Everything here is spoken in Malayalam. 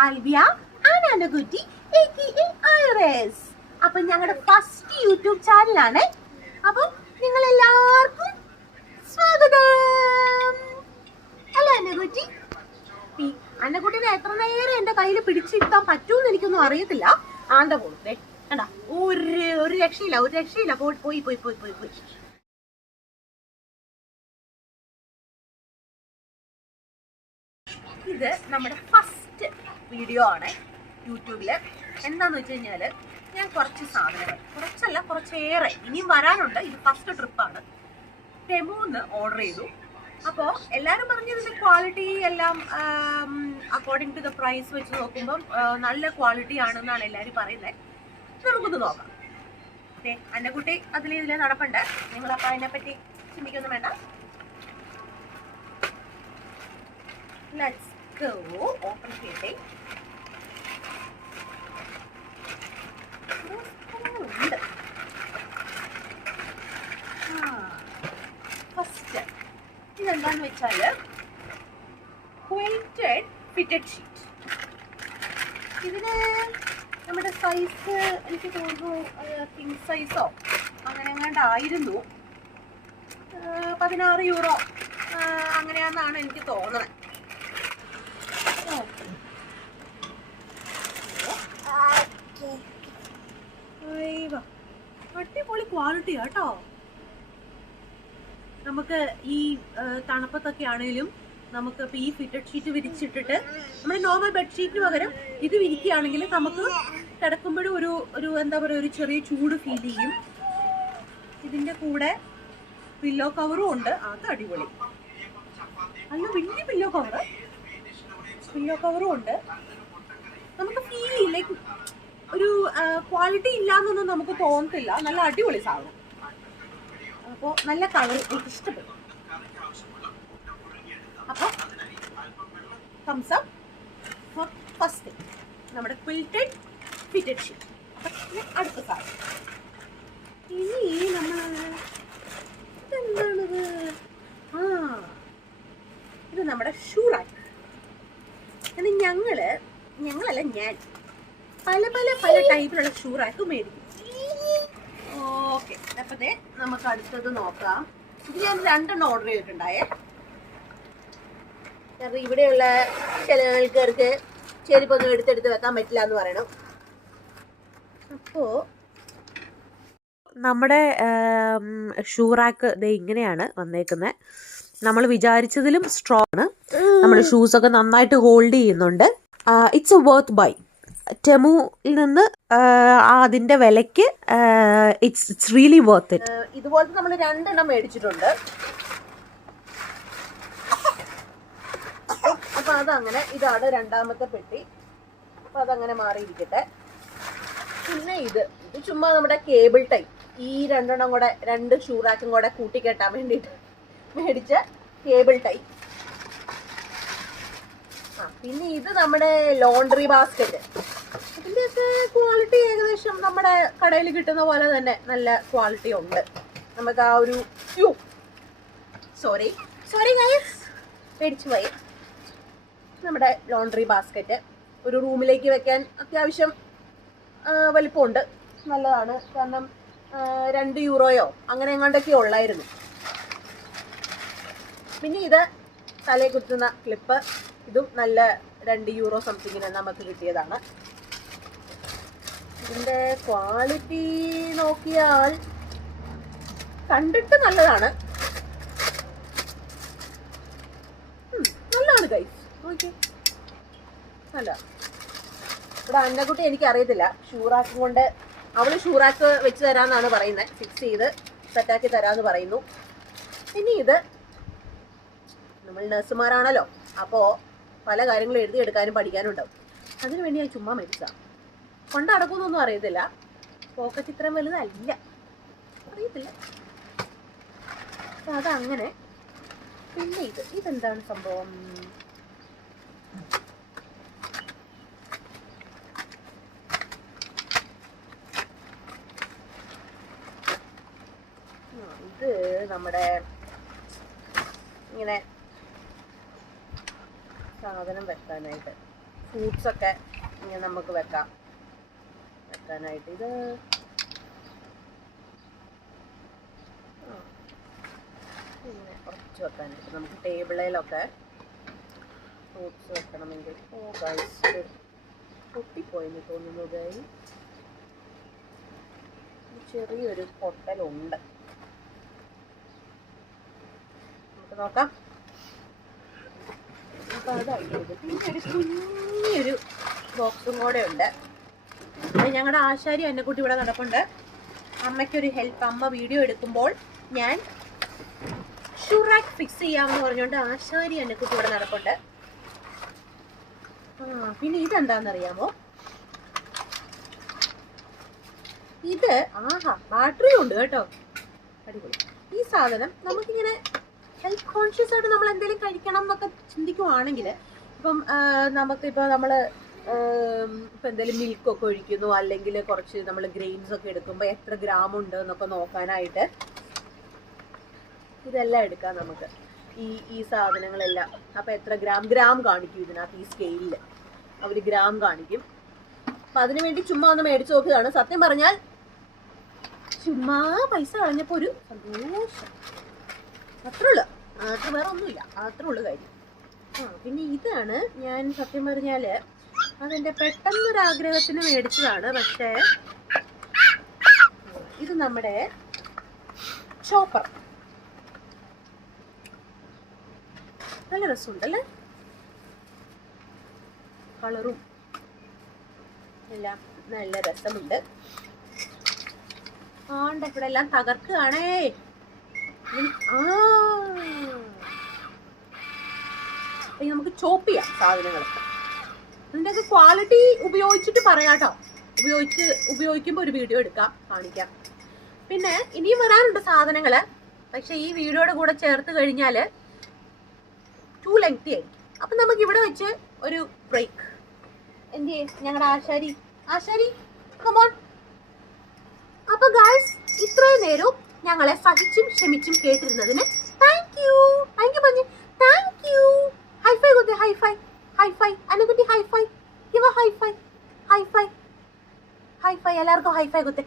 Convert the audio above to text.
Alvia and Annakutty aka iris. അപ്പം ഞങ്ങളുടെ ഫസ്റ്റ് യൂട്യൂബ് ചാനലാണ്. അപ്പം നിങ്ങൾ എല്ലാവർക്കും സ്വാഗതം. അല്ല അന്നക്കുട്ടി, അന്നക്കുട്ടീനെ എത്ര നേരം എൻ്റെ കയ്യിൽ പിടിച്ചിരുത്താൻ പറ്റുമെന്ന് എനിക്കൊന്നും അറിയത്തില്ല. ആണ്ട പോലത്തെ കണ്ടാ, ഒരു രക്ഷയില്ല. പോയി. ഇത് നമ്മുടെ ഫസ്റ്റ് വീഡിയോ ആണ് യൂട്യൂബിൽ. എന്താന്ന് വെച്ച് കഴിഞ്ഞാൽ ഞാൻ കുറച്ച് സാധനങ്ങൾ, കുറച്ചേറെ ഇനിയും വരാനുണ്ട്. ഇത് ഫസ്റ്റ് ട്രിപ്പാണ്. ടെമുന്ന് ഓർഡർ ചെയ്തു. അപ്പോൾ എല്ലാവരും പറഞ്ഞതിൻ്റെ ക്വാളിറ്റി എല്ലാം അക്കോർഡിംഗ് ടു ദ പ്രൈസ് വെച്ച് നോക്കുമ്പം നല്ല ക്വാളിറ്റി ആണെന്നാണ് എല്ലാവരും പറയുന്നത്. നമുക്കൊന്ന് നോക്കാം. അന്നക്കുട്ടി ഇതിലെ നടപ്പുണ്ട്. നിങ്ങളപ്പോൾ അതിനെപ്പറ്റി ചിന്തിക്കൊന്നും വേണ്ട. Let's go. ഓപ്പൺ ചെയ്യട്ടെ. ഫസ്റ്റ് ഇതെന്താന്ന് വെച്ചാൽ ക്വിൽറ്റഡ് ഫിറ്റഡ് ഷീറ്റ്. ഇതിന് നമ്മുടെ സൈസ് എനിക്ക് തോന്നുന്നു കിങ് സൈസോ അങ്ങനെ എങ്ങാണ്ടായിരുന്നു. 16 യൂറോ അങ്ങനെയാണെന്നാണ് എനിക്ക് തോന്നുന്നത്. അടിപൊളി ക്വാളിറ്റി കേട്ടോ. നമുക്ക് ഈ തണുപ്പത്തൊക്കെ ആണെങ്കിലും നമുക്ക് ഇപ്പോൾ ഈ ഫിറ്റഡ് ഷീറ്റ് വിരിച്ചിട്ടിട്ട് നമ്മുടെ നോർമൽ ബെഡ്ഷീറ്റിന് പകരം ഇത് വിരിക്കുകയാണെങ്കിൽ നമുക്ക് കിടക്കുമ്പോഴും ഒരു എന്താ പറയുക, ഒരു ചെറിയ ചൂട് ഫീൽ ചെയ്യും. ഇതിൻ്റെ കൂടെ പില്ലോ കവറും ഉണ്ട്. അത് അടിപൊളി. നല്ല വലിയ പില്ലോ കവറും ഉണ്ട്. നമുക്ക് ഫീൽ ചെയ്യില്ല, ഒരു ക്വാളിറ്റി ഇല്ലാന്നൊന്നും നമുക്ക് തോന്നത്തില്ല. നല്ല അടിപൊളി സാധനം. അപ്പോൾ നല്ല കളർ എനിക്ക് ഇഷ്ടപ്പെട്ടു. അപ്പോൾ തംസ് അപ്പ് ഫോർ ഫസ്റ്റ് നമ്മുടെ ക്വിൽറ്റഡ് ഫിറ്റഡ് ഷീറ്റ്. അടുത്ത സാധനം ഇനി നമ്മൾ ഇതെന്താണിത്? ഇത് നമ്മുടെ ഷൂ റാക്ക്. അത് ഞങ്ങളല്ല ഞാൻ പല ടൈപ്പിലുള്ള ഷൂ റാക്ക് മേടിക്കും. ഓക്കെ, അപ്പത്തേ നമുക്ക് അടുത്തത് നോക്കാം. ഇത് ഞാൻ 2 ഓർഡർ ചെയ്തിട്ടുണ്ടായേ. കാരണം ഇവിടെയുള്ള ചില ആൾക്കാർക്ക് ചെരുപ്പൊന്നും എടുത്തെടുത്ത് വെക്കാൻ പറ്റില്ല എന്ന് പറയണം. അപ്പോൾ നമ്മുടെ ഷൂ റാക്ക് ദേ ഇങ്ങനെയാണ് വന്നേക്കുന്നത്. നമ്മൾ വിചാരിച്ചതിലും സ്ട്രോങ് ആണ്. നമ്മുടെ ഷൂസൊക്കെ നന്നായിട്ട് ഹോൾഡ് ചെയ്യുന്നുണ്ട്. It's a worth buy. ടെമുയിൽ നിന്ന് അതിൻ്റെ വിലയ്ക്ക് ഇറ്റ്സ് റിയലി വർത്ത് ഇറ്റ്. ഇതുപോലത്തെ നമ്മൾ 2 മേടിച്ചിട്ടുണ്ട്. അപ്പം അതങ്ങനെ, ഇതാണ് രണ്ടാമത്തെ പെട്ടി. അപ്പം അതങ്ങനെ മാറിയിരിക്കട്ടെ. പിന്നെ ഇത് ചുമ്മാ നമ്മുടെ കേബിൾ ടൈ. ഈ 2 കൂടെ 2 ഷൂ റാക്കും കൂടെ കൂട്ടിക്കെട്ടാൻ വേണ്ടിയിട്ട് മേടിച്ച കേബിൾ ടൈ. പിന്നെ ഇത് നമ്മുടെ ലോണ്ടറി ബാസ്ക്കറ്റ്. ഇതിൻ്റെയൊക്കെ ക്വാളിറ്റി ഏകദേശം നമ്മുടെ കടയിൽ കിട്ടുന്ന പോലെ തന്നെ നല്ല ക്വാളിറ്റി ഉണ്ട്. നമുക്ക് ആ ഒരു സോറി ഗൈസ്, പേടിച്ചു പോയി. നമ്മുടെ ലോണ്ടറി ബാസ്ക്കറ്റ് ഒരു റൂമിലേക്ക് വെക്കാൻ അത്യാവശ്യം വലിപ്പമുണ്ട്. നല്ലതാണ്. കാരണം 2 യൂറോയോ അങ്ങനെ എങ്ങാണ്ടൊക്കെ ഉള്ളായിരുന്നു. പിന്നെ ഇത് തലയിൽ കുത്തുന്ന ക്ലിപ്പ്. ഇതും നല്ല 2 യൂറോ സംതിങ്ങിന് നമുക്ക് കിട്ടിയതാണ്. ഇതിൻ്റെ ക്വാളിറ്റി നോക്കിയാൽ കണ്ടിട്ട് നല്ലതാണ്. നല്ലതാണ് ഗൈസ്. ഓക്കെ, നല്ല. ഇവിടെ അന്നക്കുട്ടി എനിക്കറിയത്തില്ല, ഷൂറാക്ക് കൊണ്ട് അവൾ ഷൂറാക്ക് വെച്ച് തരാമെന്നാണ് പറയുന്നത്. ഫിക്സ് ചെയ്ത് സെറ്റാക്കി തരാമെന്ന് പറയുന്നു. ഇനി ഇത് നമ്മൾ നഴ്സുമാരാണല്ലോ, അപ്പോൾ പല കാര്യങ്ങളും എഴുതിയെടുക്കാനും പഠിക്കാനും ഉണ്ടാവും. അതിനു വേണ്ടി ഞാൻ ചുമ്മാ മേടിച്ചതാണ്. കൊണ്ട് നടക്കുമെന്നൊന്നും അറിയത്തില്ല. പോക്കറ്റ് ഇത്രയും വലുതല്ല, അറിയത്തില്ല. അപ്പം അതങ്ങനെ. പിന്നെ ഇതെന്താണ് സംഭവം? ഇത് നമ്മുടെ ഇങ്ങനെ സാധനം വെക്കാനായിട്ട് ഫ്രൂട്ട്സൊക്കെ ഇങ്ങനെ നമുക്ക് വെക്കാനായിട്ട്. ഇത് ഇങ്ങനെ കുറച്ച് വെക്കാനായിട്ട് നമുക്ക് ടേബിളിലൊക്കെ ഫ്രൂട്ട്സ് വെക്കണമെങ്കിൽ. ഗൈസ് പൊട്ടിപ്പോയെന്ന് തോന്നുന്നു. ഗൈസ് ചെറിയൊരു പൊട്ടലുണ്ട്, നമുക്ക് നോക്കാം. അപ്പോൾ അതായിട്ട് പിന്നെ ഒരു കുഞ്ഞൊരു ബോക്സും കൂടെ ഉണ്ട്. ഞങ്ങളുടെ ആശാരി അന്നക്കുട്ടി ഇവിടെ നടപ്പുണ്ട്. അമ്മയ്ക്കൊരു ഹെൽപ്പ്. അമ്മ വീഡിയോ എടുക്കുമ്പോൾ ഞാൻ ഷൂറാക്ക് ഫിക്സ് ചെയ്യാമെന്ന് പറഞ്ഞുകൊണ്ട് ആശാരി അന്നക്കുട്ടി ഇവിടെ നടപ്പുണ്ട്. പിന്നെ ഇതെന്താണെന്നറിയാമോ? ഇത് ബാറ്ററി ഉണ്ട് കേട്ടോ, അടിപൊളി. ഈ സാധനം നമുക്കിങ്ങനെ ഹെൽത്ത് കോൺഷ്യസ് ആയിട്ട് നമ്മൾ എന്തെങ്കിലും കഴിക്കണം എന്നൊക്കെ ചിന്തിക്കുവാണെങ്കിൽ, ഇപ്പം നമ്മൾ ഇപ്പം എന്തെങ്കിലും മിൽക്കൊക്കെ ഒഴിക്കുന്നു, അല്ലെങ്കിൽ കുറച്ച് നമ്മൾ ഗ്രെയിൻസ് ഒക്കെ എടുക്കുമ്പോൾ എത്ര ഗ്രാം ഉണ്ട് എന്നൊക്കെ നോക്കാനായിട്ട് ഇതെല്ലാം എടുക്കാം നമുക്ക്, ഈ സാധനങ്ങളെല്ലാം. അപ്പം എത്ര ഗ്രാം കാണിക്കും ഇതിനകത്ത്, ഈ സ്കെയിലിൽ അവർ ഗ്രാം കാണിക്കും. അപ്പം അതിനു വേണ്ടി ചുമ്മാ ഒന്ന് മേടിച്ച് നോക്കുകയാണ്. സത്യം പറഞ്ഞാൽ ചുമ്മാ പൈസ കളഞ്ഞപ്പോൾ ഒരു സന്തോഷം, അത്രേ ഉള്ളു. വേറെ ഒന്നുമില്ല, അത്രേ ഉള്ളു കാര്യം. പിന്നെ ഇതാണ് ഞാൻ സത്യം പറഞ്ഞാൽ അതെൻ്റെ പെട്ടെന്നൊരാഗ്രഹത്തിന് മേടിച്ചതാണ്. പക്ഷേ ഇത് നമ്മുടെ ചോപ്പർ, നല്ല രസമുണ്ടല്ലേ, കളറും എല്ലാം നല്ല രസമുണ്ട്. ഇവിടെ എല്ലാം തകർക്കുകയാണേ. നമുക്ക് ചോപ്പ് ചെയ്യാം സാധനങ്ങൾ. ഇതിൻ്റെയൊക്കെ ക്വാളിറ്റി ഉപയോഗിച്ചിട്ട് പറയാട്ടോ, ഉപയോഗിക്കുമ്പോൾ ഒരു വീഡിയോ എടുക്കാം, കാണിക്കാം. പിന്നെ ഇനിയും വരാനുണ്ട് സാധനങ്ങൾ. പക്ഷെ ഈ വീഡിയോയുടെ കൂടെ ചേർത്ത് കഴിഞ്ഞാൽ ടു ലെങ്തി ആയിരിക്കും. അപ്പം നമുക്ക് ഇവിടെ വെച്ച് ഒരു ബ്രേക്ക്. എന്ത് ചെയ്യും ഞങ്ങളുടെ ആശാരി കമോൺ. അപ്പൊ ഗായ്സ്, ഇത്രയും നേരം ഞങ്ങളെ സഹിച്ചും ക്ഷമിച്ചും കേട്ടിരുന്നതിന് താങ്ക് യു പറഞ്ഞു. Thank you. ഹൈഫൈ കൊടുത്തേ, ഹൈഫൈ അനുകുട്ടി, ഹൈഫൈ എല്ലാവർക്കും ഹൈഫൈ കൊടുത്തേ.